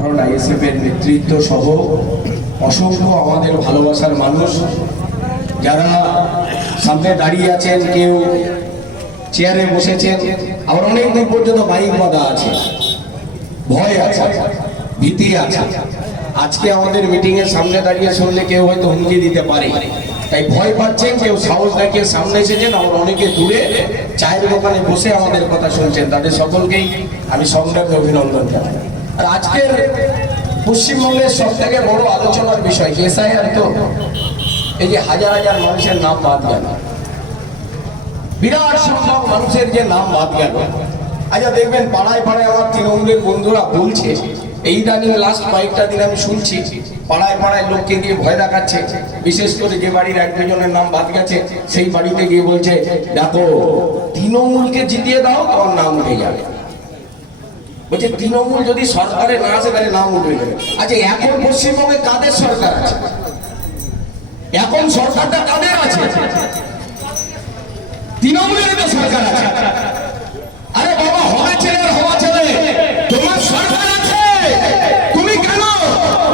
বামফ্রন্ট আইএসএফ এর নেতৃত্ব সহ অসংখ্য আমাদের ভালোবাসার মানুষ যারা সামনে দাঁড়িয়ে আছেন, কেউ চেয়ারে বসেছেন, আবার অনেক দূর পর্যন্ত বাইক বাঁধা আছে, ভয় আছে, ভীতি আছে। আজকে আমাদের মিটিং এর সামনে দাঁড়িয়ে শুনলে কেউ হয়তো হুমকি দিতে পারে, তাই ভয় পাচ্ছেন, কেউ সাহস দেখিয়ে সামনে এসেছেন, আবার অনেকে দূরে চায়ের দোকানে বসে আমাদের কথা শুনছেন। তাদের সকলকেই আমি সংগ্রামে অভিনন্দন জানাই। আর আজকের পশ্চিমবঙ্গের সব থেকে বড় আলোচনার বিষয় এসআইআর। তো এই যে হাজার হাজার মানুষের নাম বাদ গেল, বিরাট সংখ্যক মানুষের যে নাম বাদ গেল। আচ্ছা দেখবেন পাড়ায় পাড়ায় আমার তৃণমূলের বন্ধুরা বলছে, এই ইদানিং লাস্ট কয়েকটা দিন আমি শুনছি পাড়ায় পাড়ায় লোককে দিয়ে ভয় দেখাচ্ছে। বিশেষ করে যে বাড়ির এক দুজনের নাম বাদ গেছে সেই বাড়িতে গিয়ে বলছে, দেখো তৃণমূলকে জিতিয়ে দাও, তোমার নাম উঠে যাবে। বলছে তৃণমূল যদি সরকারে না আসে তাহলে নাম উঠে যাবে। আচ্ছা এখন পশ্চিমবঙ্গে কাদের সরকার আছে? এখন সরকারটা কাদের আছে? তৃণমূলের তো সরকার আছে। আরে বাবা, হওয়া ছেলে আর হওয়া ছেলে, তোমার সরকার আছে, তুমি কেন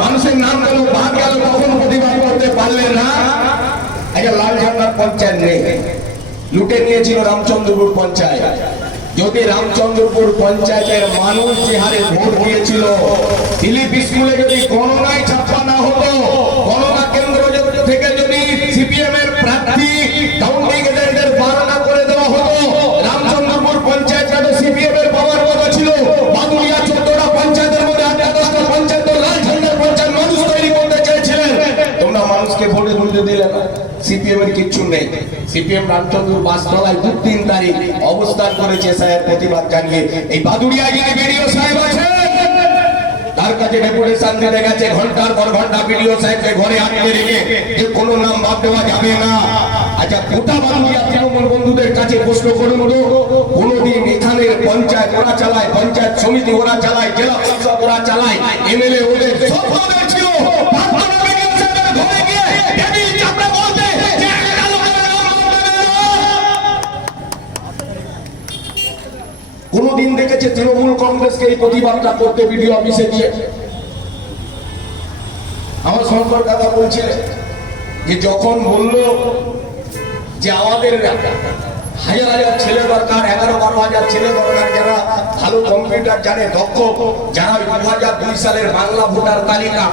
মানুষের নাম গেল বাদ গেল তখন প্রতিবাদ করতে পারলে না? আচ্ছা লালঝান্ডার পঞ্চায়েত নেই, লুটে নিয়েছিল রামচন্দ্রপুর পঞ্চায়েত। যদি রামচন্দ্রপুর পঞ্চায়েতের মানুষ যে হারে ভোট দিয়েছিল, দিলীপ স্কুলে যদি গণনায় ছাপ্পা না হতো, গণনা কেন্দ্র থেকে যদি সিপিএম এর প্রার্থী কাউন্টিং এজেন্টের বারণা করে দেওয়া হতো, রামচন্দ্রপুর পঞ্চায়েতটা তো সিপিএম এর পাওয়ার কথা ছিল। বাদুড়িয়া 14টা পঞ্চায়েতের মধ্যে 8-10টা পঞ্চায়েত লাল ঝান্ডার পঞ্চায়েত মানুষ তৈরি করতে চেয়েছিলেন। তোমরা মানুষকে ভোটে তুলতে দিলে না। সিপিএম এর কিচ্ছু নেই। সিপিএম রামচন্দ্রপুর বাসতলায় 2-3 তারিখ অবস্থান করেছে স্যার প্রতিবাদ জানিয়ে। এই বাদুড়িয়া গিয়ে বিডিও সাহেব আছেন, তার কাছে ডেপুটেশন দিতে গেছে, ঘন্টার পর ঘন্টা বিডিও সাহেবকে ঘরে আটকে রেখে যে কোনো নাম বাদ দেওয়া যাবে না। আচ্ছা গোটা বাদুড়িয়া তৃণমূল বন্ধুদের কাছে প্রশ্ন করুন তো, কোনোদিন এখানের পঞ্চায়েত ওরা চালায়, পঞ্চায়েত সমিতি ওরা চালায়, জেলা পরিষদ ওরা চালায়, এমএলএ ওদের সব ছিল, কোনদিন দেখেছে তৃণমূল কংগ্রেসকে এই প্রতিবাদটা করতে বিডিও অফিসে গিয়ে? আমার শঙ্কর দাদা বলছিলেন যে যখন বললো যে আমাদের হাজার হাজার ছেলে দরকার, 11-12 হাজার ছেলে দরকার যারা ভালো কম্পিউটার জানে, দক্ষ, যারা 2002 সালের বাংলা ভোটার তালিকা,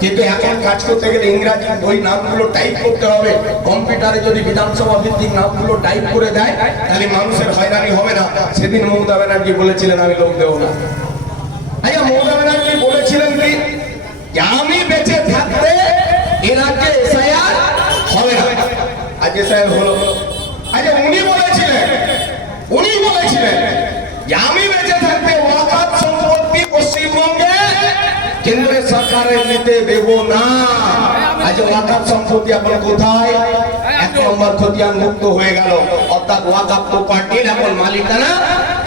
কিন্তু এখন কাজ করতে গেলে ইংরাজি ওই নামগুলো টাইপ করতে হবে। কম্পিউটারে যদি বিধানসভা ভিত্তিক নামগুলো টাইপ করে দেয় তাহলে মানুষের হয়রানি হবে না। সেদিন মমতা ব্যানার্জি বলেছিলেন আমি লোক দেবো না। আচ্ছা মমতা ব্যানার্জি বলেছিলেন কি যে আমি বেঁচে থাকতে এ রাজ্যে এসআইআর হবে না। আজ এসআইআর হলো। আচ্ছা উনি বলেছিলেন যে আমি বেঁচে থাকতে ওয়াকাফ সম্পত্তি পশ্চিমবঙ্গে কেন্দ্রের সরকারের নিতে দেব না। আজ ওয়াকাফ সম্পত্তি এখন কোথায়? 1 নম্বর খতিয়ান মুক্ত হয়ে গেল, অর্থাৎ ওয়াকাফ প্রপার্টির এখন মালিকানা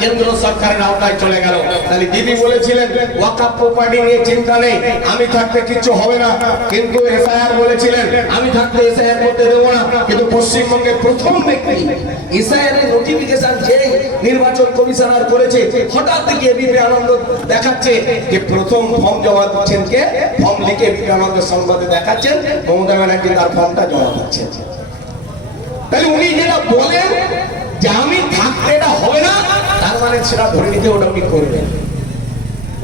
কেন্দ্র সরকারের আওতায় চলে গেল। তাহলে দিদি বলেছিলেন ওয়াকাফ প্রপার্টি নিয়ে চিন্তা নেই, আমি থাকতে কিছু হবে না। কিন্তু এসআইআর বলেছিলেন আমি থাকতে এসআইআর করতে দেবো না। কিন্তু পশ্চিমবঙ্গের প্রথম ব্যক্তি এসআইআর এর নোটিফিকেশন যে নির্বাচন কমিশনার করেছে, হঠাৎ থেকে এবিপি আনন্দ দেখাচ্ছে যে প্রথম ফর্ম জমা দিচ্ছেন কে? ফর্ম লিখে এবিপি আনন্দ সংবাদে দেখাচ্ছেন মমতা ব্যানার্জি তার ফর্মটা জমা দিচ্ছেন। তাহলে উনি যেটা বলেন যে আমি থাকতে এটা হবে না, তার মানে সেটা ধরে নিতে ওটা উনি করবেন।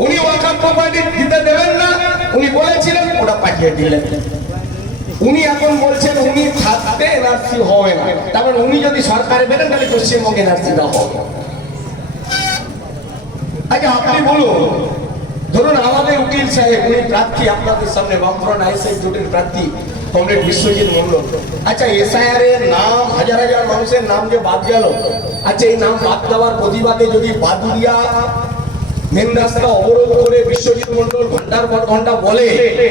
উনি ওয়াকাফ প্রপার্টি দিতে দেবেন না, উনি বলেছিলেন, ওটা পাঠিয়ে দিলেন। উনি এখন বলছেন উনি থাকতে এনআরসি হবে না, তারপর উনি যদি সরকারে বেরেন তাহলে পশ্চিমবঙ্গে এনআরসিটা হবে। আচ্ছা আপনি বলুন, ধরুন আমাদের উকিল সাহেব উনি প্রার্থী আপনাদের সামনে, বামফ্রন্ট আইএসএফ জোটের প্রার্থী কমরেড বিশ্বজিৎ মন্ডল। আচ্ছা এসআইআর এর নাম হাজার হাজার মানুষের নাম যে বাদ গেল, আচ্ছা এই নাম বাদ দেওয়ার প্রতিবাদে যদি বাদুড়িয়া মেন রাস্তা অবরোধ করে বিশ্বজিৎ মন্ডল ঘন্টার পর ঘন্টা বলে,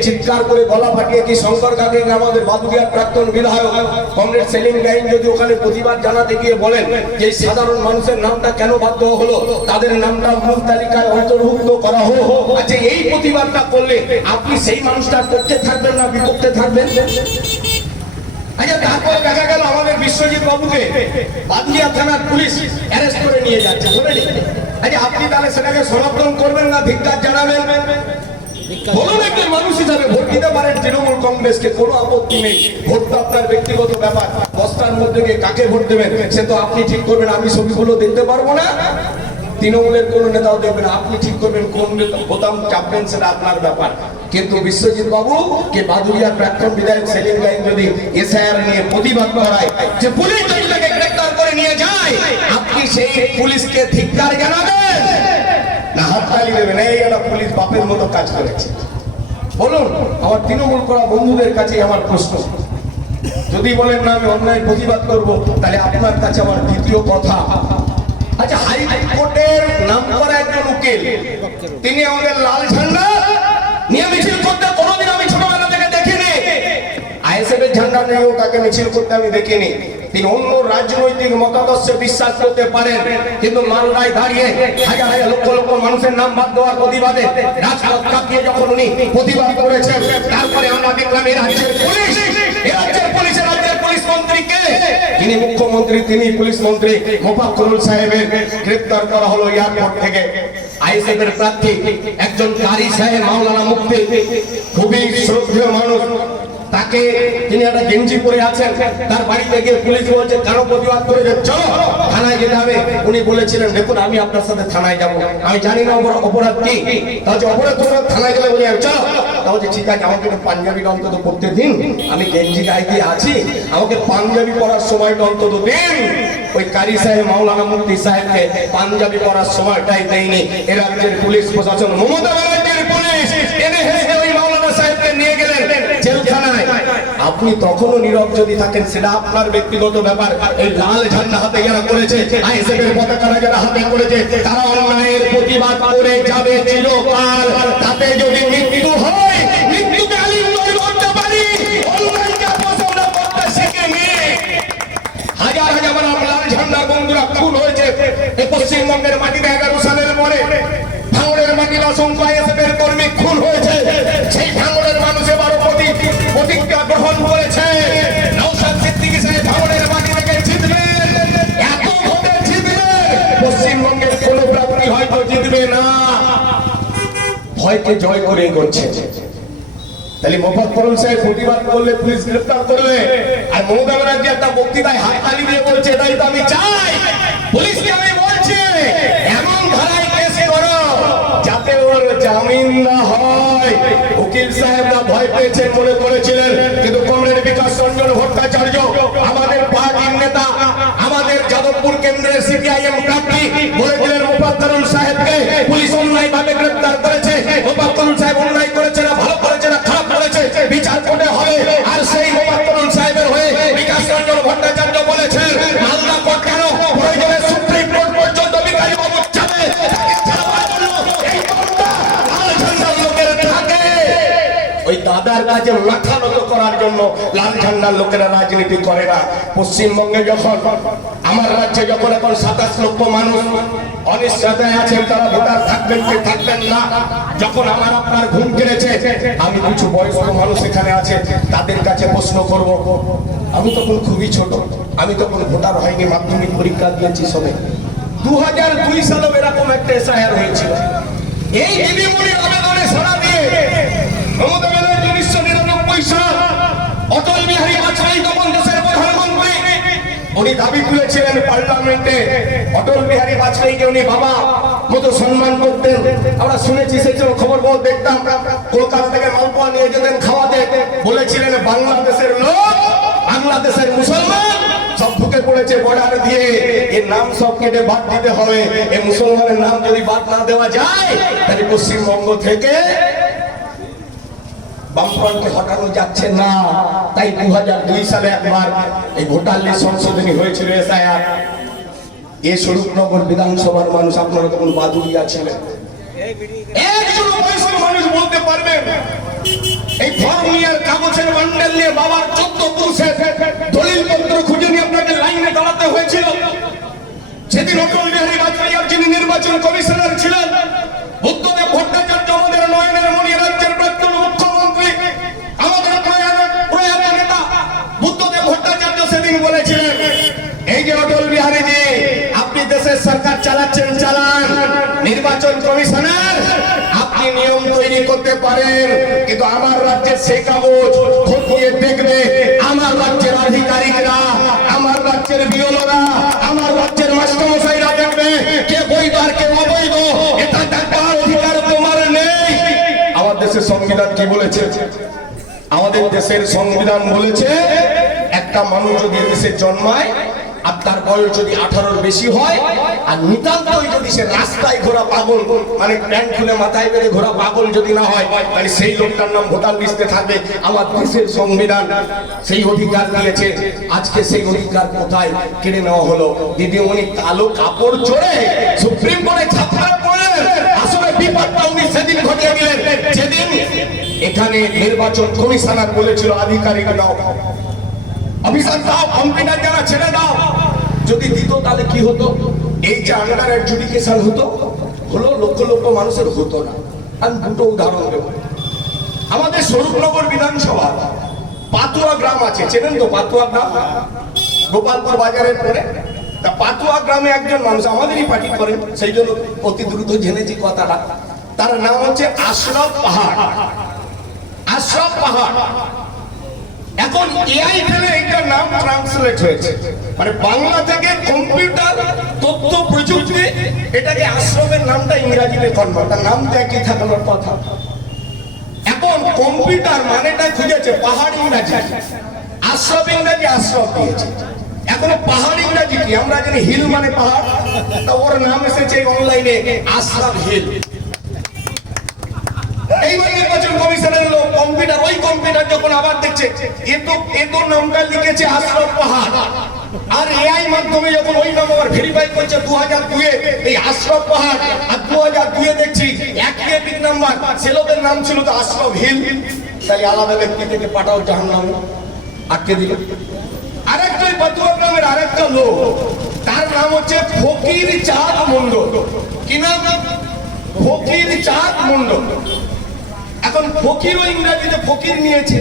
চিৎকার করে গলা ফাটিয়ে কি শঙ্কর কাকে আমাদের বাদুড়িয়ার প্রাক্তন বিধায়ক কমরেড সেলিম গাইন যদি ওখানে প্রতিবাদ জানাতে গিয়ে বলেন যে সাধারণ মানুষের নামটা কেন বাদ দেওয়া হলো, তাদের নামটা মূল তালিকায় অন্তর্ভুক্ত করা হোক, আচ্ছা এই প্রতিবাদটা করলে আপনি সেই মানুষটার পক্ষে থাকবেন না বিপক্ষে থাকবেন? আচ্ছা তারপর দেখা গেল আমাদের বিশ্বজিৎ বাবুকে বাদুড়িয়া থানার পুলিশ অ্যারেস্ট করে নিয়ে যাচ্ছে, বলে আচ্ছা আপনি তাহলে সেটাকে সমর্থন করবেন না ধিক্কার জানাবেন? বলুন একজন মানুষ হিসাবে ভোট দিতে পারেন তৃণমূল কংগ্রেসকে, কোনো আপত্তি নেই। ভোট তো আপনার ব্যক্তিগত ব্যাপার। বস্তার মধ্যে গিয়ে কাকে ভোট দেবেন সে তো আপনি ঠিক করবেন। আমি ছবিগুলো দেখতে পারবো না, তৃণমূলের কোন নেতাও দেখবেন, আপনি ঠিক করবেন কোন বোতাম চাপবেন, সেটা আপনার ব্যাপার। কিন্তু বিশ্বজিৎ বাবু কে বাদুড়িয়ার প্রাক্তন বিধায়ক সেলিম গাইন যদি এসআইআর নিয়ে প্রতিবাদ করায় যে পুলিশ যদি তাকে গ্রেফতার করে নিয়ে যায়, আপনি সেই পুলিশকে ধিক্কার জানাবেন না হাততালি দেবেন? এই একটা পুলিশ বাপের মতো কাজ করেছে। বলুন, আমার তৃণমূল করা বন্ধুদের কাছে আমার প্রশ্ন, যদি বলেন না আমি অন্যায় প্রতিবাদ করব, তাহলে আপনার কাছে আমার দ্বিতীয় কথা, আচ্ছা হাইকোর্টের নাম করা একজন উকিল, তিনি আমাদের লাল ঝান্ডা নিয়ে মিছিল করতে কোনোদিন আমি ছোটবেলা থেকে দেখিনি। আইএসএফ এর ঝান্ডা নিয়েও তাকে মিছিল করতে আমি দেখিনি। তিনি অন্য রাজনৈতিক মতাদর্শে বিশ্বাস করতে পারেন, কিন্তু মালদায় দাঁড়িয়ে হাজার হাজার লক্ষ লক্ষ মানুষের নাম বাদ দেওয়ার প্রতিবাদে রাজপথ কাঁপিয়ে যখন উনি প্রতিবাদ করেছেন, তারপরে আমরা দেখলাম এই রাজ্যের পুলিশ, রাজ্যের পুলিশ মন্ত্রীকে, যিনি মুখ্যমন্ত্রী তিনি পুলিশ মন্ত্রী মোফাজ্জল সাহেবের গ্রেফতার করা হলো এয়ারপোর্ট থেকে। আইএসএফ এর প্রার্থী একজন কারি সাহেব মাওলানা মুফতি, খুবই শ্রদ্ধেয় মানুষ, তাকে তিনি একটা গেঞ্জি পরে আছেন, তার বাড়িতে গিয়ে পুলিশ বলছে কেন প্রতিবাদ করে চলো থানায় যেতে হবে। উনি বলেছিলেন দেখুন আমি আপনার সাথে থানায় যাবো, আমি জানি না অপরাধ কি, তাহলে অপরাধ করে থানায় গেলে বলি চলো, তাহলে ঠিক আছে আমাকে একটু পাঞ্জাবিটা অন্তত পড়তে দিন, আমি গেঞ্জি গায়ে দিয়ে আছি, আমাকে পাঞ্জাবি পরার সময়টা অন্তত দিন। ওই কারি সাহেব মাওলানা মুফতি সাহেবকে পাঞ্জাবি পরার সময়টাই দেয়নি এ রাজ্যের পুলিশ প্রশাসন। মমতা ব্যানার্জির পুলিশ এনে হেসে ওই মাওলানা সাহেবকে নিয়ে গেলেন জেলখানায়। আপনি তখনও নীরব যদি থাকেন সেটা আপনার ব্যক্তিগত ব্যাপার। এই লাল ঝান্ডা হাতে যারা করেছে, আইএসএফ এর পতাকা যারা হাতে করেছে, তারা অন্যায়ের প্রতিবাদ করে যাবে চিরকাল। তাতে যদি মৃত্যু হয়, মৃত্যুকে আলিঙ্গন করতে পারি, অন্যায়কে পছন্দ করতে শিখে নিয়ে হাজার হাজার লাল ঝান্ডা বন্ধুরা খুন হয়েছে এই পশ্চিমবঙ্গের মাটিতে 11 সালের পরে। ভাঙড়ের মাটির অসংখ্য আইএসএফ এর কর্মী খুন হয়েছে, সেই ভাঙড়ের মানুষ এবার প্রতিজ্ঞা গ্রহণ করেছে নওশাদ সিদ্দিকী সাহেব ভাঙড়ের মাটি থেকে জিতবেন, এত ভোটে জিতবেন, পশ্চিমবঙ্গের কোন প্রার্থী হয়তো জিতবে না, ভয়কে জয় করে করছে। তাহলে মোফাজ্জল সাহেব প্রতিবাদ করলে পুলিশ গ্রেফতার করলে, আর মমতা ব্যানার্জি একটা বক্তৃতায় হাত তালি দিয়ে বলছে এটাই তো আমি চাই, পুলিশকে আমি বলছি এমন ধারায় কেস করো যাতে ওর জামিন না হয়। উকিল সাহেবরা ভয় পেয়েছেন মনে করেছিলেন, কিন্তু কমরেড বিকাশ রঞ্জন ভট্টাচার্য আমাদের পার্টির নেতা, আমাদের যাদবপুর কেন্দ্রের সিপিআইএম প্রার্থী বলেছিলেন মোফাজ্জল সাহেবকে পুলিশ অন্যায় ভাবে গ্রেফতার করেছে, মোফাজ্জল সাহেব অন্যায় করেছে না ভালো করেছে না খারাপ করেছে বিচার করতে হবে। আর সেই মোফাজ্জল সাহেবের হয়ে বিকাশ রঞ্জন ভট্টাচার্য বলেছেন মালদা কোর্ট কেন প্রয়োজনে সুপ্রিম কোর্ট পর্যন্ত বিকাশ বাবু যাবে, ওই দাদার কাছে মাথা নত করার জন্য লাল ঝান্ডার লোকেরা রাজনীতি করে না। পশ্চিমবঙ্গে যখন আমার রাজ্যে যখন এখন 27 লক্ষ মানুষ অনিশ্চয়তায় আছেন, তারা ভোটার থাকবেন কি থাকবেন না, যখন আমার আপনার ঘুম কেড়েছে, আমি কিছু বয়স্ক মানুষ এখানে আছে তাদের কাছে প্রশ্ন করব। আমি তখন খুবই ছোট, আমি তখন ভোটার হয়নি, মাধ্যমিক পরীক্ষা দিয়েছি সবে। 2002 সালে এরকম একটা এসআইআর হয়েছিল। এই দিদিমণির আবেদনে সাড়া দিয়ে মমতা ব্যানার্জি 1999 সাল অটল বিহারী বাজপেয়ী তখন দেশের প্রধানমন্ত্রী, উনি দাবি তুলেছিলেন পার্লামেন্টে অটল বিহারী বাজপেয়ীকে উনি বাবা মতো সম্মান করতেন। আমরা শুনেছি সেই জন্য খবর বহু দেখতাম, কলকাতা থেকে মালপোয়া নিয়ে যেতেন খাওয়াতে, বলেছিলেন বাংলাদেশের লোক, বাংলাদেশের মুসলমান সব ঢুকে পড়েছে বর্ডার দিয়ে, এর নাম সব কেটে বাদ দিতে হবে। এই মুসলমানের নাম যদি বাদ না দেওয়া যায় তাহলে পশ্চিমবঙ্গ থেকে বামফ্রন্টকে হটানো যাচ্ছে না। তাই 2002 সালে একবার এই ভোটার লিস্ট সংশোধনী হয়েছিল এসআইআর। এই স্বরূপনগর বিধানসভার মানুষ, আপনারা তখন বাদুড়িয়া ছিলেন, একজন বয়স্ক মানুষ বলতে পারবেন এই ফর্মিয়ার কাগজের বান্ডেল নিয়ে বাবার 14 পুরুষের দলিলপত্র খুঁজে নিয়ে আপনাকে লাইনে দাঁড়াতে হয়েছিল। সেদিন অটল বিহারী বাজপেয়ী যিনি নির্বাচন কমিশনার ছিলেন, বুদ্ধদেব ভট্টাচার্য আমাদের নয়নের মণি রাজ্যের প্রাক্তন মুখ্যমন্ত্রী, আমাদের প্রয়াত নেতা বুদ্ধদেব ভট্টাচার্য সেদিন বলেছিলেন এই যে অটল বিহারীজি আপনি দেশের সরকার চালাচ্ছেন চালান, নির্বাচন কমিশনার আপনি নিয়ম তৈরি তৈরি করতে পারেন, কিন্তু আমার রাজ্যের সেই কাগজ খতিয়ে দেখবে আমার রাজ্যের আধিকারিকরা, আমার রাজ্যের বিওলরা, আমার রাজ্যের মাস্টারমশাইরা দেখবে কে বৈধ আর কে অবৈধ। এটা দেখার অধিকার তোমার নেই। আমার দেশের সংবিধান কি বলেছে? আমাদের দেশের সংবিধান বলেছে একটা মানুষ যদি দেশে জন্মায় আর তার বয়স যদি 18-র বেশি হয়, আর নিতান্তই যদি সে রাস্তায় ঘোরা পাগল, মানে প্যান্ট খুলে মাথায় বেঁধে ঘোরা পাগল যদি না হয়, তাহলে সেই লোকটার নাম ভোটার লিস্টে থাকবে। আমার দেশের সংবিধান সেই অধিকার দিয়েছে। আজকে সেই অধিকার কোথায় কেড়ে নেওয়া হলো? দিদিমণি কালো কাপড় চড়ে সুপ্রিম কোর্টে ছাত্রা পড়লেন, আসলে বিপদটা উনি সেদিন ঘটিয়ে দিলেন যেদিন এখানে নির্বাচন কমিশনার বলেছিল আধিকারিক দাও, অফিসার দাও, কম্পিউটার যারা ছেড়ে দাও। যদি দিত তাহলে কি হতো? এই যে আন্ডার অ্যাডজুডিকেশন হতো, হলো লক্ষ লক্ষ মানুষের হতো না। আমি দুটো উদাহরণ দেব। আমাদের স্বরূপনগর বিধানসভা পাতুয়া গ্রাম আছে, চেনেন তো পাতুয়া গ্রাম? গোপালপুর বাজারের পরে তা পাতুয়া গ্রামে একজন মানুষ আমাদেরই পার্টি করেন, সেই জন্য অতি দ্রুত জেনেছি কথাটা। তার নাম হচ্ছে আশরাফ পাহাড়। আশরাফ পাহাড় এখন এআই ফেলে এটার নাম ট্রান্সলেট হয়েছে, মানে বাংলা থেকে কম্পিউটার তথ্য প্রযুক্তি, এটাকে আশ্রমের নামটা ইংরেজিতে কনভার্ট, তার নামটা একই থাকার কথা। এখন কম্পিউটার মানেটা খুঁজেছে পাহাড় ইংরাজি, আশ্রম ইংরাজি আশ্রম দিয়েছে। এখন পাহাড় ইংরাজি কি? আমরা জানি হিল মানে পাহাড়, তা ওর নাম এসেছে অনলাইনে আশ্রম হিল। এইবার নির্বাচন কমিশনের লোক কম্পিউটার, ওই কম্পিউটার যখন আবার দেখছে এতো নামটা লিখেছে আশরাফ পাহাড়, আর এআই মাধ্যমে যখন ওই নাম আবার ভেরিফাই করছে 2002-এ এই আশরাফ পাহাড়, আর 2002-এ দেখছি একই এপিক নাম্বার, সেলোকের নাম ছিল তো আশরাফ হিল। তাই আলাদা ব্যক্তি থেকে পাঠাও জাহান্নামে, আটকে দিল। আরেকটা পাতুয়া গ্রামের আরেকটা লোক, তার নাম হচ্ছে ফকির চাঁদ মন্ডল। কি নাম? ফকির চাঁদ মন্ডল। এখন ফকিরও ইংরেজিতে ফকির নিয়েছে,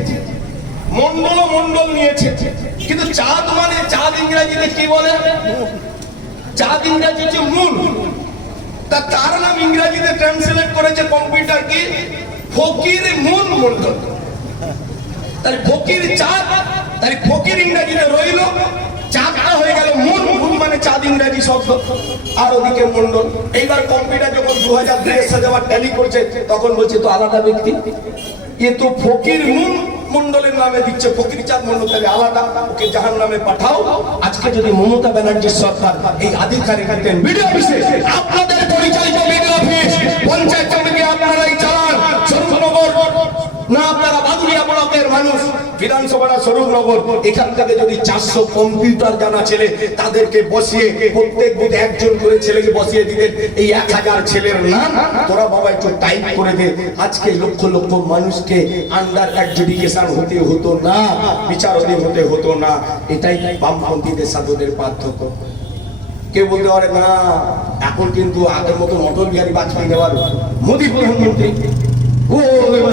মন্ডলও মন্ডল নিয়েছে, কিন্তু চাঁদ মানে চাঁদ ইংরেজিতে কি বলে? চাঁদ ইংরেজি হচ্ছে মুন। তার নাম ইংরেজিতে ট্রান্সলেট করেছে কম্পিউটার কি ফকির মুন মন্ডল। তাহলে ফকির চাঁদ, তাহলে ফকির ইংরেজিতে রইল, চাঁদটা হয়ে গেল মুন, মুন মানে চাঁদ ইংরেজি শব্দ, আর ওদিকে মন্ডল। এইবার কম্পিউটার যখন 2002-এর সাথে আবার ট্যালি করছে তখন বলছে তো আলাদা ব্যক্তি, এ তো ফকির মুন মন্ডলের নামে দিচ্ছে ফকির চাঁদ মন্ডল, তাহলে আলাদা, ওকে জাহান্নামে পাঠাও। আজকে যদি মমতা ব্যানার্জির সরকার এই আধিকারিক দিতেন বিডিও অফিসে, আপনাদের পরিচালিত বিডিও অফিস পঞ্চায়েত সমিতি আপনারাই চালান, স্বরূপনগর না আপনারা বাদুড়িয়া ব্লকের মানুষ, বিধানসভাটা স্বরূপনগর, এখান থেকে যদি 400 কম্পিউটার জানা ছেলে তাদেরকে বসিয়ে প্রত্যেক বুথে একজন করে ছেলেকে বসিয়ে দিতেন, এই 1000 ছেলের নাম তোরা বাবা একটু টাইপ করে দে, আজকে লক্ষ লক্ষ মানুষকে আন্ডার অ্যাডজুডিকেশন হতে হতো না, বিচারাধীন হতে হতো না। এটাই বামপন্থীদের সাধনের পার্থক্য। কে বলতে পারে না এখন কিন্তু আগের মতো অটল বিহারী বাজপেয়ী নেওয়ার মোদী প্রধানমন্ত্রী, ও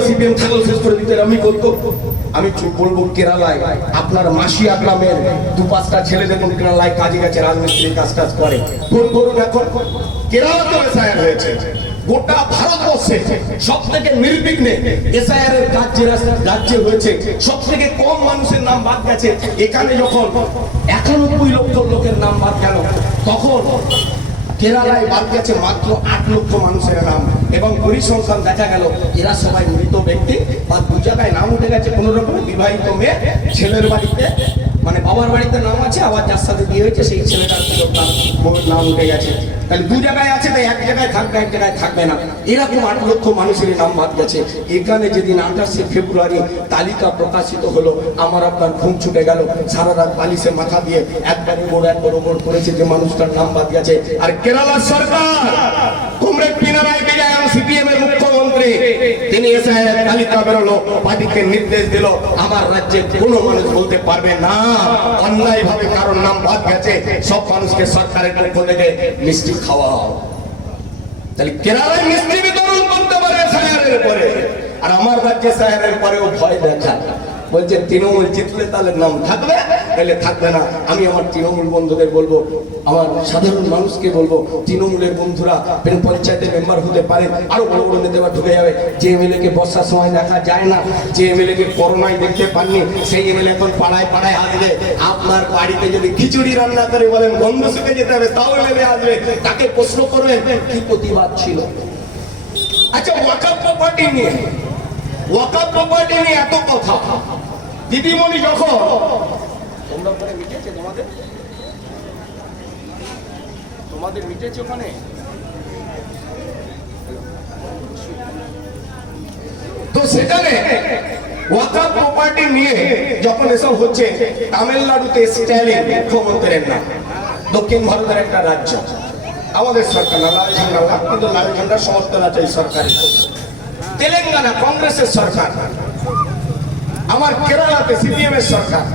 সিপিএম ছাগল শেষ করে দিতে আমি করতো। আমি বলবো কেরালায় আপনার মাসিয়া গ্রামের 2-5টা ছেলে দেখুন কেরালায় কাজে গেছে, রাজমিস্ত্রি কাজ করে, ফোন করুন। এখন কেরালাতে এসআইআর হয়েছে, গোটা ভারতবর্ষে সব থেকে নির্বিঘ্নে এসআইআর এর কাজ যে রাজ্যে হয়েছে, সব থেকে কম মানুষের নাম বাদ গেছে। এখানে যখন 91 লক্ষ লোকের নাম বাদ গেল, তখন কেরালায় বাদ গেছে মাত্র 8 লক্ষ মানুষের নাম, এবং পরিসংখ্যান দেখা গেল এরা সবাই মৃত ব্যক্তি, বা 2 জায়গায় নাম উঠে গেছে কোন রকম বিবাহিত মেয়ে, ছেলের বাড়িতে মানে বাবার বাড়িতে নাম আছে, আবার যার সাথে বিয়ে হয়েছে সেই ছেলেটার নাম উঠে গেছে। তাহলে 2 জায়গায় আছে, তাই 1 জায়গায় থাকবে, 1 জায়গায় থাকবে না, এরকম 8 লক্ষ মানুষের নাম বাদ গেছে। এখানে যেদিন 28শে ফেব্রুয়ারি তালিকা প্রকাশিত হলো, আমার আপনার ঘুম ছুটে গেল, সারা রাত বালিশে মাথা দিয়ে একবার ওপর করেছে যে মানুষটার নাম বাদ গেছে। আর কেরালা সরকার কমরেড পিনারাই বিজয়ন সিপিএম এর মুখ্যমন্ত্রী, তিনি এসে তালিকা বেরোলো, পার্টিকে নির্দেশ দিল আমার রাজ্যে কোনো মানুষ বলতে পারবে না অন্যায় ভাবে কারোর নাম বাদ গেছে, সব মানুষকে সরকারের পক্ষ থেকে মিষ্টি খাওয়াও। তাহলে কেরালায় মিষ্টি বিতরণ করতে পারে এসআইআরের পরে, আর আমার রাজ্যে এসআইআরের পরেও ভয় দেখায়, বলছে তৃণমূল জিতলে তাহলে নাম থাকবে, তাহলে থাকবে না। আমি আমার তৃণমূল বন্ধুদের বলবো, আমার সাধারণ মানুষকে বলবো, তৃণমূলের বন্ধুরা পঞ্চায়েতের মেম্বার হতে পারেন, আরো বড় বড় নেতা ঢুকে যাবে। যে এমএলএ কে বর্ষার সময় দেখা যায় না, যে এমএলএ কে করোনায় দেখতে পাননি, সেই এমএলএ এখন পাড়ায় পাড়ায় আসবে। আপনার বাড়িতে যদি খিচুড়ি রান্না করে বলেন গন্ধ শুকে যেতে হবে, তাও এমএলএ আসবে। তাকে প্রশ্ন করবেন কি প্রতিবাদ ছিল। আচ্ছা, ওয়াকফ প্রপার্টি নিয়ে, ওয়াকফ প্রপার্টি নিয়ে এত কথা, দিদিমণি যখন তোমরা ওখানে মিটেছে, তোমাদের মিটেছে ওখানে, তো সেখানে ওয়াকফ প্রপার্টি নিয়ে যখন এসব হচ্ছে, তামিলনাড়ুতে স্ট্যালিন মুখ্যমন্ত্রীর নাম, দক্ষিণ ভারতের একটা রাজ্য, আমাদের সরকার না, লাল ঝান্ডা, কিন্তু লাল ঝান্ডার সমর্থন আছে এই সরকার। তেলেঙ্গানা কংগ্রেসের সরকার, আমার কেরালাতে সিপিএম এর সরকার।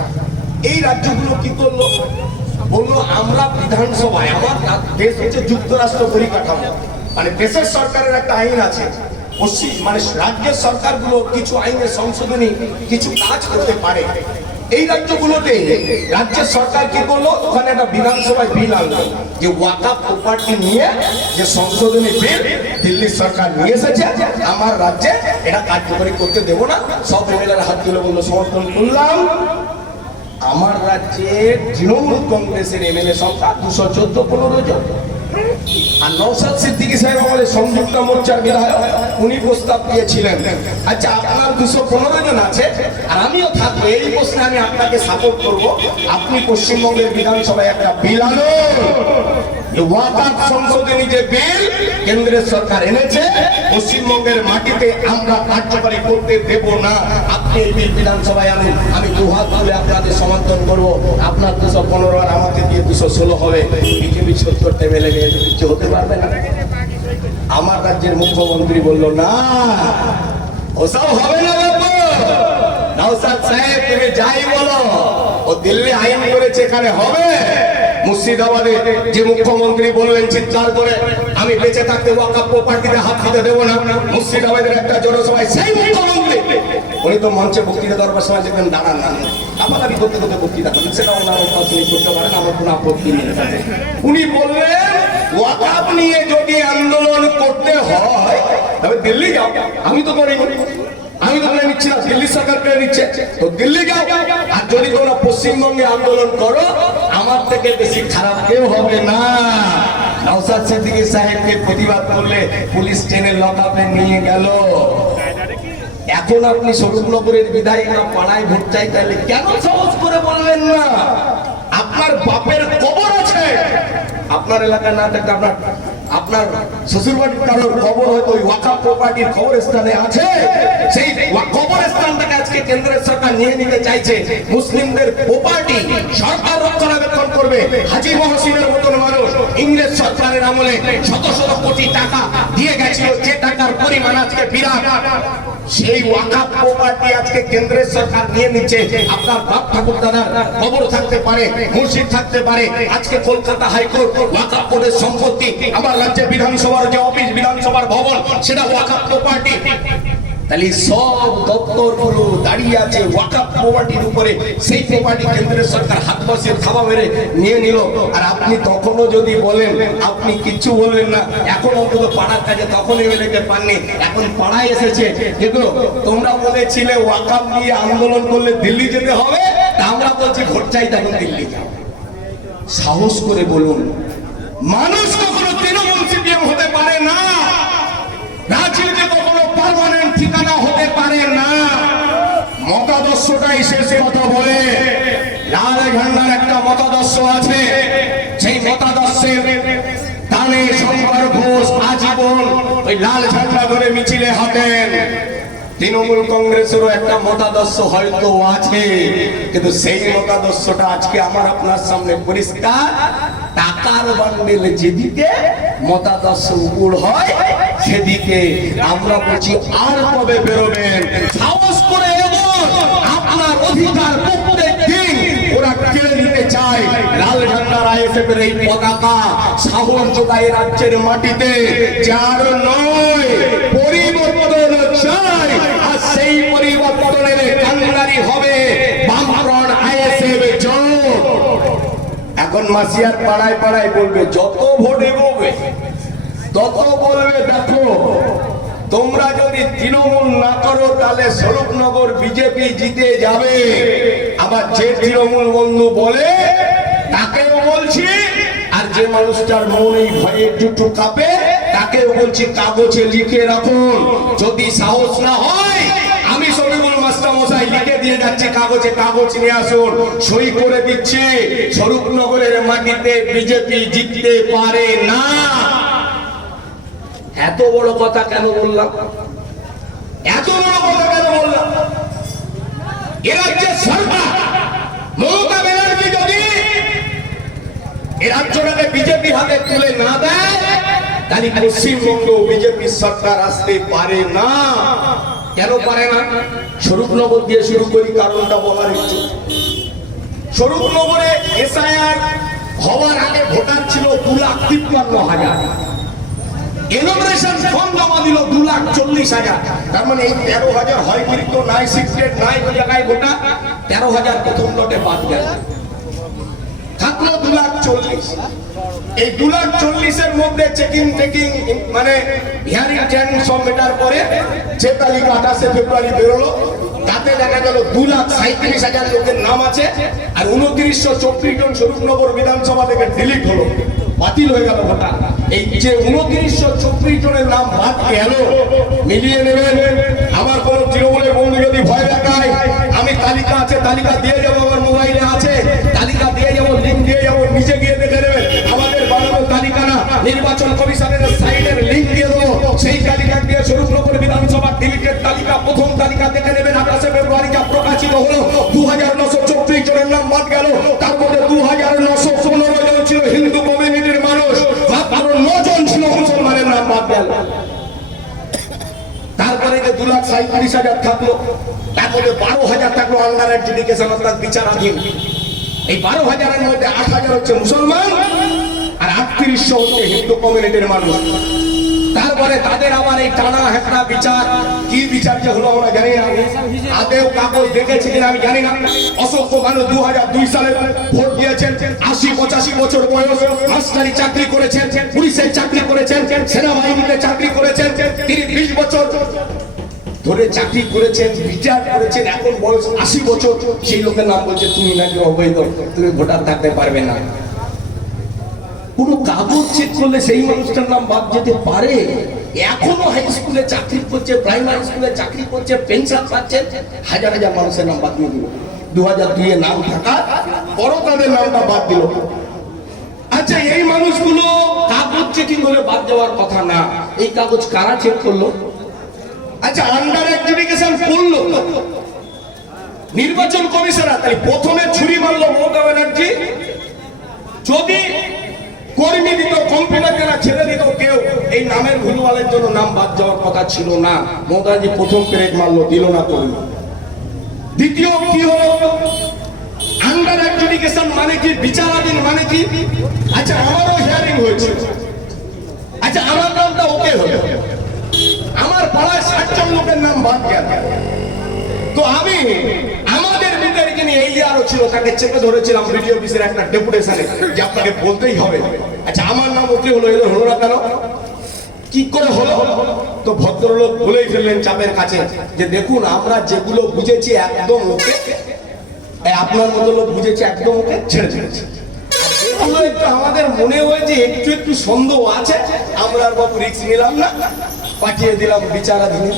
এই রাজ্যগুলো কি করলো, বললো আমরা বিধানসভায়, আমার দেশ হচ্ছে যুক্তরাষ্ট্র পরিকাঠামো, মানে দেশের সরকারের একটা আইন আছে, মানে রাজ্যের সরকারগুলো কিছু আইনের সংশোধনী কিছু কাজ করতে পারে। এই রাজ্যগুলোতে রাজ্যের সরকার কি করলো, ওখানে একটা বিধানসভায় বিল আনলো যে ওয়াকফ প্রপার্টি নিয়ে যে সংশোধনী বিল দিল্লির সরকার নিয়ে এসেছে, আমার রাজ্যে এটা কার্যকরী করতে দেবো না। সব এমএলএর হাত তুলে বললো সমর্থন করলাম। আমার রাজ্যে তৃণমূল কংগ্রেসের এমএলএ সংখ্যা 214-15 জন, আর নওশাদ সিদ্দিকী সাহেব আমাদের সংযুক্ত মোর্চার বিধায়ক, উনি প্রস্তাব দিয়েছিলেন। আচ্ছা, আপনার 215 জন আছে আর আমিও থাকবো, এই প্রশ্নে আমি আপনাকে সাপোর্ট করব। আপনি পশ্চিমবঙ্গের বিধানসভায় একটা বিল আনুন, ওয়াকফ সংশোধনী যে বিল কেন্দ্রের সরকার এনেছে, পশ্চিমবঙ্গের মাটিতে আমরা কার্যকরী করতে দেব না। আপনি এই বিল বিধানসভায় আনুন, আমি দুহাত তুলে আপনাদের সমর্থন করব। আপনার 215 আর আমাকে দিয়ে 216 হবে। বিজেপি 70টা এমএলএ নিয়ে কিছু হতে পারবে না। আমার রাজ্যের মুখ্যমন্ত্রী বলল না, ওসব হবে না বাবু। নওশাদ সাহেব তুমি যাই বলো, ও দিল্লি আইন করেছে, এখানে হবে। মুর্শিদাবাদে যে মুখ্যমন্ত্রী বললেন চিৎকার করে, আমি বেঁচে থাকতে ওয়াকফ প্রপার্টিতে হাত দিতে দেবো না। মুর্শিদাবাদের একটা জনসভায় সেই মুখ্যমন্ত্রী, উনি তো মঞ্চে বক্তৃতা দেওয়ার সময় দেখবেন দাঁড়ান না, আমি করতে করতে বক্তৃতা করেন, সেটা ওনার তিনি করতে পারেন, আমার কোনো আপত্তি নেই। উনি বললেন ওয়াকফ নিয়ে যদি আন্দোলন করতে হয় তবে দিল্লি যাও। আমি তো করিনি, আমি তো করে নিচ্ছি না, দিল্লি সরকার করে নিচ্ছে, তো দিল্লি যাও। আর যদি তোমরা পশ্চিমবঙ্গে আন্দোলন করো, আমার থেকে বেশি খারাপ কেউ হবে না। নওশাদ সিদ্দিকী সাহেবকে প্রতিবাদ করলে পুলিশ টেনে লকআপে নিয়ে গেল। এখন আপনি স্বরূপনগরের বিধায়ক পাড়ায় ভোট চাই, তাহলে কেন সাহস করে বললেন না আপনার বাপের কবর আছে? আপনার এলাকায় না থাকতে আপনার শ্বশুরবাড়ির কারোর খবর হয়তো ওই ওয়াকফ প্রপার্টির কবরস্থানে আছে, সেই কবরস্থানটাকে আজকে কেন্দ্রের সরকার নিয়ে নিতে চাইছে। মুসলিমদের প্রপার্টি সরকার রক্ষণাবেক্ষণ করবে। হাজী মহসিনের মতন মানুষ ইংরেজ সরকারের আমলে শত শত কোটি টাকা দিয়ে গেছিল, যে টাকার পরিমাণ আজকে বিরাট, সেই ওয়াকফ প্রপার্টি আজকে কেন্দ্রের সরকার নিয়ে নিচ্ছে। আপনার বাপ ঠাকুর দাদার কবর থাকতে পারে, মসজিদ থাকতে পারে, আজকে কলকাতা হাইকোর্ট ওয়াকফ বোর্ডের সম্পত্তি, আমার রাজ্যের বিধানসভার যে অফিস, বিধানসভার ভবন, সেটা ওয়াকফ প্রপার্টি। তাহলে সব দপ্তরগুলো দাঁড়িয়ে আছে ওয়াকফ প্রপার্টির উপরে। সেই প্রপার্টি কেন্দ্রের সরকার হাত বসিয়ে থাবা মেরে নিয়ে নিল। আর আপনি তখনও যদি বলেন, আপনি কিচ্ছু বললেন না। এখন অন্তত পাড়ার কাজে তখন এমএলএ পাননি, এখন পাড়ায় এসেছে। এগুলো তোমরা বলেছিলে ওয়াকফ নিয়ে আন্দোলন করলে দিল্লি যেতে হবে, তা আমরা বলছি ভোট চাই তখন দিল্লি যাও। সাহস করে বলুন, মানুষ কখনো তৃণমূল সিপিএম হতে পারে না, রাজনীতি কখনো পার্মানেন্ট ঠিকানা হতে পারে না। মতাদর্শটাই শেষ কথা বলে। লাল ঝান্ডার একটা মতাদর্শ আছে, সেই মতাদর্শের টানে শঙ্কর ঘোষ আজীবন ওই লাল ঝান্ডা ধরে মিছিলে হাঁটেন। তৃণমূল কংগ্রেসেরও একটা মতাদর্শ হয়তো আছে, কিন্তু সেই মতাদর্শটা আজকে আমার আপনার সামনে পরিষ্কার। টাকার বান্ডেল যেদিকে মতাদর্শ উপর হয় সেদিকে। আমরা বলছি আর কবে বেরোবেন? সাহস করে এগোন, আপনার অধিকার প্রত্যেক দিন ওরা কেড়ে নিতে চায়। লাল ঝান্ডার আইএসএফের এই পতাকা সাহস যোগায় রাজ্যের মাটিতে, যার নয় পরিবর্তন চাই। আর সেই পরিবর্তনের কান্ডারি হবে বামফ্রন্ট আইএসএফ। জয় এখন মাসিয়ার পাড়ায় পাড়ায় বলবে, যত ভোট এগোবে তত বলবে দেখো তোমরা যদি তৃণমূল না করো তাহলে স্বরূপনগর বিজেপি জিতে যাবে। আবার যে তৃণমূল বন্ধু বলে তাকেও বলছি, আর যে মানুষটার মন এই ভয়ে টুটু কাঁপে তাকেও বলছি কাগজে লিখে রাখুন। যদি সাহস না হয় আমি শফিকুল মাস্টার মশাই লিখে দিয়ে যাচ্ছি, কাগজে কাগজ নিয়ে আসুন, সই করে দিচ্ছি, স্বরূপনগরের মাটিতে বিজেপি জিততে পারে না। এত বড় কথা কেন বললাম? এত বড় কথা কেন বললাম? এ রাজ্যের সরকার মমতা ব্যানার্জি যদি এ রাজ্যটাকে বিজেপির হাতে তুলে না দেয় তাহলে পশ্চিমবঙ্গ বিজেপির সরকার আসতে পারে না। কেন পারে না? স্বরূপনগর দিয়ে শুরু করি, কারণটা বলার একটু। স্বরূপনগরে এসআইআর হওয়ার আগে ভোটার ছিল 2,53,000। এনোমিনেশন ফর্ম জমা দিল 2,40,000। তার মানে এই 13,000 হয় কিন্তু নাই, সিক্রেট নাই, ওই জায়গায় গোটা 13,000 প্রথম লটে বাদ গেল, থাকলো 2,40,000। এই 2,40,000 মধ্যে চেকিং মানে হিয়ারিং ট্রেনিং সব মেটার পরে যে তালিকা 28শে ফেব্রুয়ারি বেরোলো, তাতে দেখা গেল 2,37,000 লোকের নাম আছে, আর 2924 জন স্বরূপনগর বিধানসভা থেকে ডিলিট হলো, বাতিল হয়ে গেল ভোটার। এই যে 2924 জনের নাম বাদ গেল, মিলিয়ে নেবেন। আমার কোন তৃণমূলের বন্ধু যদি ভয় দেখায়, আমি তালিকা আছে, তালিকা দিয়ে যাবো, আমার মোবাইলে আছে, তালিকা দিয়ে যাবো, লিঙ্ক দিয়ে যাবো, নিচে গিয়ে দেখে নেবেন। আমাদের বানানো তালিকা না, নির্বাচন কমিশনের সাইটের লিঙ্ক দিয়ে দেবো, সেই তালিকা দিয়ে স্বরূপনগর বিধানসভা ডিলিটেড তালিকা, প্রথম তালিকা দেখে নেবেন। 28শে ফেব্রুয়ারি যা প্রকাশিত হলো 2,924 জনের নাম বাদ গেল, তার মধ্যে 2,915 জন ছিল হিন্দু কমিউনিটির মানুষ, মাত্র 9 জন ছিল মুসলমানের নাম বাদ গেল। তারপরে যে 2,37,000 থাকলো, তার মধ্যে 12,000 থাকলো আন্ডার অ্যাডজুডিকেশন অর্থাৎ বিচারাধীন। এই 12,000-এর মধ্যে 8,000 হচ্ছে মুসলমান আর 3800 হচ্ছে হিন্দু কমিউনিটির মানুষ। তারপরে তাদের আবার এই টানা হেঁকড়া বিচার, কি বিচার যে হলো আমরা জানি না, আদেও কাগজ দেখেছি কিনা আমি জানি না। অসংখ্য মানুষ 2002 সালে ভোট দিয়েছেন, 80-85 বছর বয়স, মাস্টারি চাকরি করেছেন, পুলিশের চাকরি করেছেন, সেনাবাহিনীতে চাকরি করেছেন, তিনি 20 বছর ধরে চাকরি করেছেন, রিটায়ার করেছেন, এখন বয়স 80 বছর। সেই লোকের নাম বলছে তুমি নাকি অবৈধ, তুমি ভোটার থাকতে পারবে না। কোন কাগজ চেক করলে সেই মানুষটার নাম বাদ যেতে পারে? এখনো হাই স্কুলে চাকরি করছে, প্রাইমারি স্কুলে চাকরি করছে, পেনশন পাচ্ছেন, হাজার হাজার মানুষের নাম বাদ দিয়ে দিল। 2002-এ নাম থাকা বড় তাদের নামটা বাদ দিল। আচ্ছা, এই মানুষগুলো কাগজ চেকিং হলে বাদ যাওয়ার কথা না, এই কাগজ কারা চেক করলো? আচ্ছা, আন্ডার অ্যাডজুডিকেশন করলো নির্বাচন কমিশনার, তাই প্রথমে ছুরি মারলো মমতা ব্যানার্জি। যদি কর্মী দিত, কম্পিউটার কেনা ছেড়ে দিত কেউ, এই নামের ভুলভালের জন্য নাম বাদ যাওয়ার কথা ছিল না। মমতা ব্যানার্জি প্রথম পেরেক মারলো, দিল না কর্মী। দ্বিতীয় কি হলো? আন্ডার অ্যাডজুডিকেশন মানে কি? বিচারাধীন মানে কি? আচ্ছা, আমারও হিয়ারিং হয়েছে, আচ্ছা আমার নামটা ওকে হলো, আমার পাড়ায় 60 জন লোকের নাম বাদ গেল, তো আমি আমাদের ভিতরে যিনি এই আরো ছিল তাকে চেপে ধরেছিলাম ভিডিও অফিসের একটা ডেপুটেশনে যে আপনাকে বলতেই হবে। আচ্ছা, আমার নাম ওকে হলো, এদের হলো না কেন? কি করে হলো? তো ভদ্রলোক বলেই ফেললেন চাপের কাছে যে দেখুন, আমরা যেগুলো বুঝেছি একদম ওকে, আপনার মতো লোক বুঝেছি একদম ওকে, ছেড়ে ছেড়েছি। একটু আমাদের মনে হয়েছে একটু একটু সন্দেহ আছে, আমরা আর বাবু রিস্ক নিলাম না, পাঠিয়ে দিলাম বিচারাধীনে।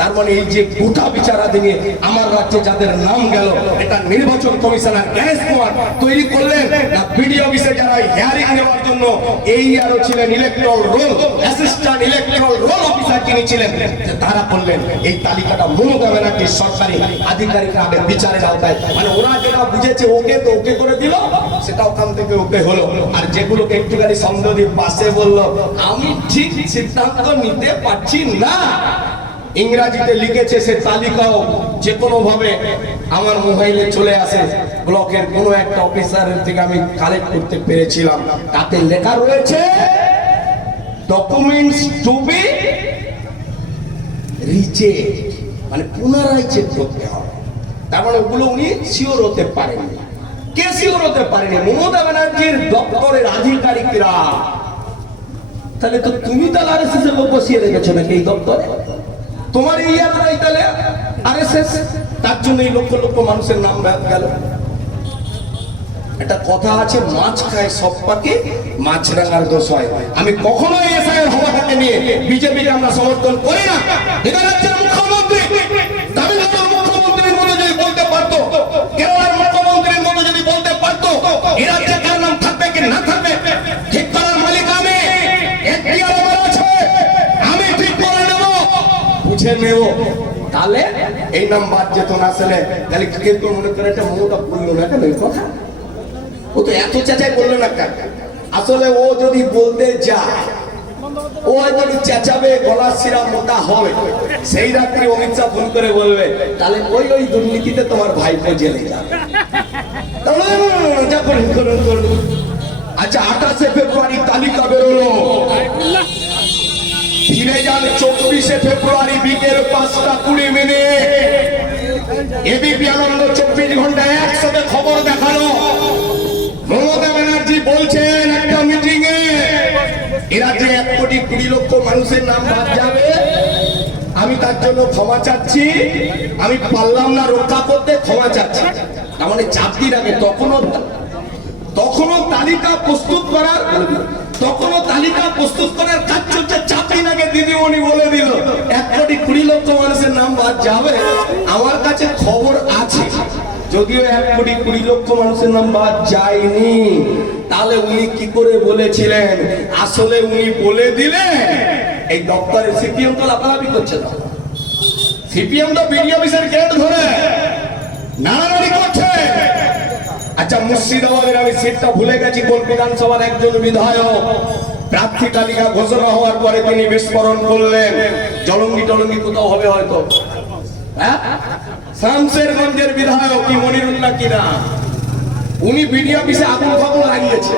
তার মানে এই যে গোটা বিচারাধীনে আমার রাজ্যে যাদের নাম গেল, এটা নির্বাচন কমিশনার গণেশ কুমার তৈরি করলেন না বিডিও অফিসে যারা হিয়ারিং নেওয়ার জন্য এই আরো ছিলেন electoral roll assistant electoral roll officer যিনি ছিলেন, তারা করলেন এই তালিকাটা মমতা ব্যানার্জির সরকারি আধিকারিকরা আগে বিচারের আওতায়, মানে ওরা যেটা বুঝেছে ওকে তো ওকে করে দিল, সেটা ওখান থেকে ওকে হলো। আর যেগুলোকে একটুখানি সন্দেহ দিয়ে পাশে বললো আমি ঠিক সিদ্ধান্ত নিতে পারছি না, ইংরেজিতে লিখেছে সে তালিকাও যে কোনো ভাবে আমার মোবাইলে চলে আসে, ব্লকের কোনো একটা অফিসারের থেকে আমি কালেক্ট করতে পেরেছিলাম। তাতে লেখা রয়েছে ডকুমেন্টস টু বি রিচেক, মানে পুনরায় চেক করতে হবে। তার মানে ওগুলো উনি শিওর হতে পারেন। কেসিওর হতে পারেনি মমতা ব্যানার্জির দপ্তরের আধিকারিকরা। তাহলে তো তুমি তাহলে আরএসএস এর লোক বসিয়ে রেখেছো নাকি এই দপ্তরে? তোমার এই ইয়ারাই তাহলে আরএসএস, তার জন্য এই লক্ষ লক্ষ মানুষের নাম বাদ গেল। একটা কথা আছে, মাছ খায় সব পাকে, মাছরাঙার দোষ হয়। আমি কখনোই এসআইআর হওয়াটাকে নিয়ে বিজেপিকে আমরা সমর্থন করি না। এটা রাজ্যের মুখ্যমন্ত্রী, তামিলনাড়ুর মুখ্যমন্ত্রীর মতো যদি বলতে পারতো, কেরালার মুখ্যমন্ত্রীর মতো যদি বলতে পারতো, এ রাজ্যে কার নাম থাকবে কি না থাকবে ঠিক করার মালিক আমি, এখতিয়ার আমার আছে, আমি ঠিক করে নেব, বুঝে নেব। তাহলে এই নাম বাদ যেত না। আসলে তাহলে কিন্তু মনে করে একটা মমতা বললো না কেন এই কথা? ও তো এত চেঁচাই বললো না কেন? আসলে ও যদি বলতে যায়, ও হয়তো চেঁচাবে, গলার শিরা মোটা হবে। সেই রাত্রি অমিত শাহ ফোন করে বলবে, তাহলে ওই দুর্নীতিতে তোমার ভাইপো জেলে যাবে। আচ্ছা, 28শে ফেব্রুয়ারি তালিকা বেরোলো, ফিরে যান 24শে ফেব্রুয়ারি বিকেল 5:20। এবিপি আনন্দ 24 ঘন্টা একসাথে খবর দেখালো। মমতা ব্যানার্জি বলছেন একটা মিটিং এ এ রাজ্যে 1,20,00,000 মানুষের নাম বাদ যাবে। আমি তার জন্য ক্ষমা চাচ্ছি, আমি পারলাম না রক্ষা করতে, ক্ষমা চাচ্ছি। তার মানে 4 দিন আগে তখনও তালিকা প্রস্তুত করার কাজ চলছে। 4 দিন আগে দিদিমণি বলে দিল 1,20,00,000 মানুষের নাম বাদ যাবে। আমার কাছে খবর আছে, যদিও 1,20,00,000 মানুষের নাম বাদ যায়নি। তাহলে উনি কি করে বলেছিলেন? আসলে উনি বলে দিলেন এই দপ্তরে সিপিএম তো লাফালাফি করছে না, সিপিএম তো বিডি অফিসের গেট ধরে নাড়ানাড়ি করছে। আচ্ছা, মুর্শিদাবাদের আমি সিটটা ভুলে গেছি, কোন বিধানসভার একজন বিধায়ক প্রার্থী তালিকা ঘোষণা হওয়ার পরে তিনি বিস্ফোরণ করলেন। জলঙ্গি কোথাও হবে হয়তো, হ্যাঁ, শামশেরগঞ্জের বিধায়ক কি মনিরুল্লাহ কিনা, উনি বিডি অফিসে আগুন লাগিয়েছে।